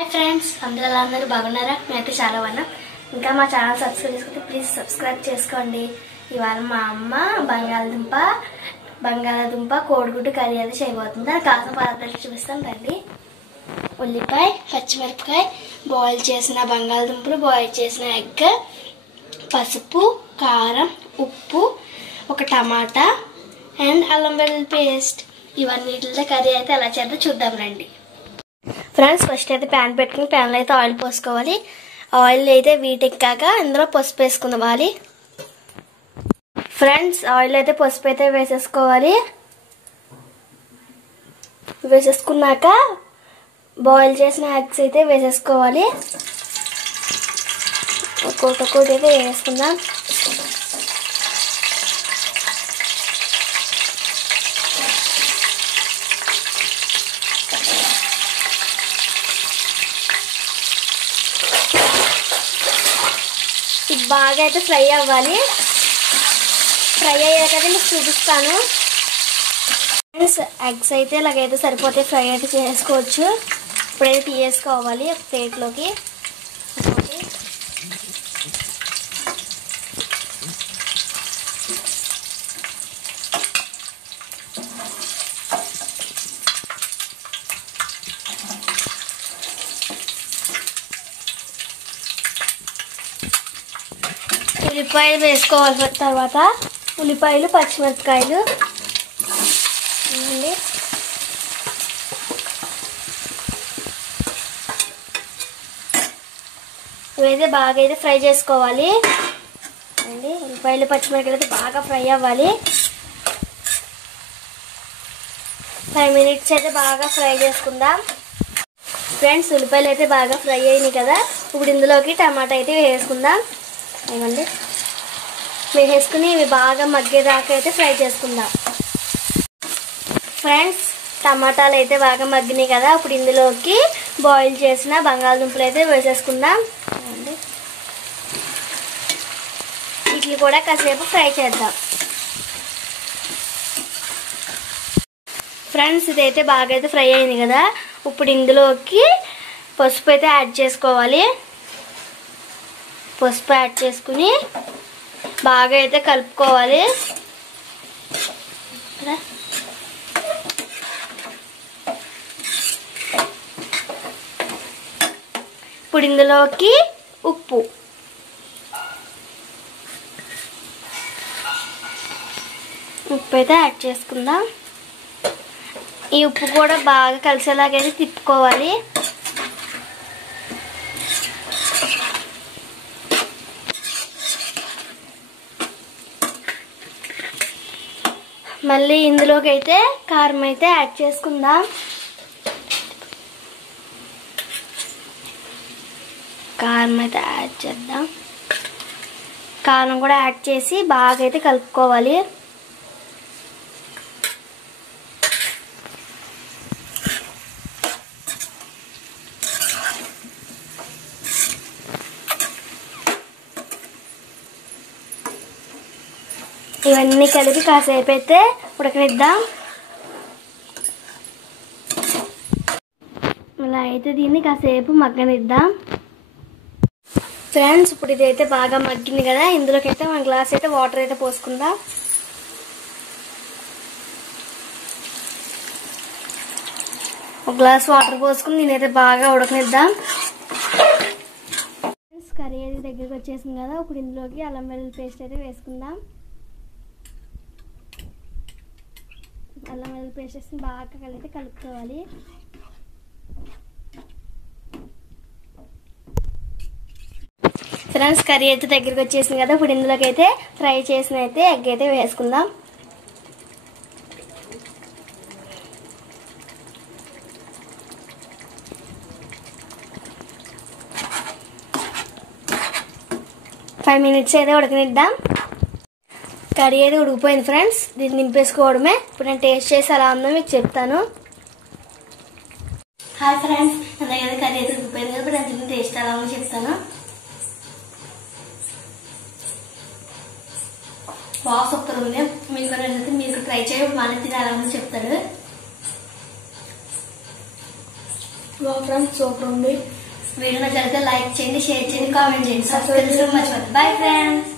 Hi friends अंदर బాగున్నారా నేనైతే చాలా బాగున్నా ఇంకా మా ఛానల్ సబ్స్క్రైబ్ చేసుకుంటే ప్లీజ్ సబ్స్క్రైబ్ చేసుకోండి ఇవాళ మా అమ్మ బంగాళదుంప కోడిగుడ్డు కర్రీ అది చేయబోతుంది దానికి కావాల్సిన పదార్థాలు చూపిస్తాను రండి ఉల్లిపాయ పచ్చిమిరపకాయ బాయిల్ చేసిన బంగాళదుంపలు బాయిల్ చేసిన ఎగ్ పసుపు కారం ఉప్పు ఒక టమాటా అండ్ అల్లం వెల్లుల్లి పేస్ట్ ఇవన్నిటితో కర్రీ అయితే ఎలా చేద్దామో చూద్దాం రండి ఫ్రెండ్స్ ఫస్ట్ అయితే ప్యాన్ పెట్టుకుని ప్యాన్లో అయితే ఆయిల్ పోసుకోవాలి ఆయిల్ అయితే వీటెక్కాక ఇందులో పసుపు వేసుకోవాలి ఫ్రెండ్స్ ఆయిల్ అయితే పసుపు అయితే వేసేసుకోవాలి వేసేసుకున్నాక బాయిల్ చేసిన ఎగ్స్ అయితే వేసేసుకోవాలి ఒక్కొక్కటి అయితే వేసుకుందాం బాగా అయితే ఫ్రై అవ్వాలి ఫ్రై అయ్యాక మీకు చూపిస్తాను ఫ్రెండ్స్ ఎగ్స్ అయితే ఇలాగైతే సరిపోతే ఫ్రై అయితే చేసుకోవచ్చు ఇప్పుడైతే తీసుకోవాలి ప్లేట్లోకి ఉల్లిపాయలు వేసుకోవాలి తర్వాత ఉల్లిపాయలు పచ్చిమిరపకాయలు ఇవైతే బాగా అయితే ఫ్రై చేసుకోవాలి అండి ఉల్లిపాయలు పచ్చిమిరపకాయలు అయితే బాగా ఫ్రై అవ్వాలి 5 minutes అయితే బాగా ఫ్రై చేసుకుందాం ఫ్రెండ్స్ ఉల్లిపాయలు అయితే బాగా ఫ్రై అయినాయి కదా ఇప్పుడు ఇందులోకి టమాటా అయితే వేసుకుందాం ఇవ్వండి వేసుకుని ఇవి బాగా మగ్గేదాకా అయితే ఫ్రై చేసుకుందాం ఫ్రెండ్స్ టమాటాలు అయితే బాగా మగ్గినాయి కదా ఇప్పుడు ఇందులోకి బాయిల్ చేసిన బంగాళదుంపలు అయితే వేసేసుకుందాం వీటిని కూడా కాసేపు ఫ్రై చేద్దాం ఫ్రెండ్స్ ఇదైతే బాగా అయితే ఫ్రై అయింది కదా ఇప్పుడు ఇందులోకి పసుపు అయితే యాడ్ చేసుకోవాలి పసుపు యాడ్ చేసుకుని బాగా అయితే కలుపుకోవాలి ఇప్పుడు ఇందులోకి ఉప్పు అయితే యాడ్ చేసుకుందాం ఈ ఉప్పు కూడా బాగా కలిసేలాగైతే తిప్పుకోవాలి మళ్ళీ ఇందులోకి అయితే కారం అయితే యాడ్ చేసుకుందాం కారం అయితే యాడ్ చేద్దాం కారం కూడా యాడ్ చేసి బాగా అయితే కలుపుకోవాలి ఇవన్నీ కలిపి కాసేపు అయితే ఉడకనిద్దాం ఇలా అయితే దీన్ని కాసేపు మగ్గనిద్దాం ఫ్రెండ్స్ ఇప్పుడు ఇదైతే బాగా మగ్గింది కదా ఇందులోకి అయితే 1 గ్లాస్ అయితే వాటర్ అయితే పోసుకుందాం ఒక గ్లాస్ వాటర్ పోసుకుని దీనైతే బాగా ఉడకనిద్దాం కర్రీ అయితే దగ్గరికి వచ్చేసింది కదా ఇప్పుడు ఇందులోకి అల్లం వెల్లుల్లి పేస్ట్ అయితే వేసుకుందాం అల్లం వెల్లుల్లి పేస్ట్ వేసి బాగా కలిపి కలుపుకోవాలి ఫ్రెండ్స్ కర్రీ అయితే దగ్గరికి వచ్చేసింది కదా ఇప్పుడు ఇందులోకి అయితే ఫ్రై చేసిన అయితే ఎగ్ అయితే వేసుకుందాం ఫైవ్ మినిట్స్ అయితే ఉడకనిద్దాం కర్రీ అయితే ఉడికిపోయింది ఫ్రెండ్స్ దీన్ని నింపేసుకోవడమే ఇప్పుడు నేను టేస్ట్ చేసి ఎలా ఉందో మీకు చెప్తాను హాయ్ ఫ్రెండ్స్ నా దగ్గర కర్రీ అయితే ఉడికిపోయింది కదా ఇప్పుడు నేను దీన్ని టేస్ట్ ఎలా ఉందో చెప్తాను బాగా సూపర్ ఉంది మీకు నచ్చితే మీరు ట్రై చేయండి మళ్ళీ తిని ఎలా ఉందో చెప్తాడు ఫ్రెండ్స్ సూపర్ ఉంది. వీడియో నచ్చితే లైక్ చేయండి, షేర్ చేయండి, కామెంట్ చేయండి, సబ్స్క్రైబ్ చేసుకోండి. మర్చిపోద్దు. Bye friends.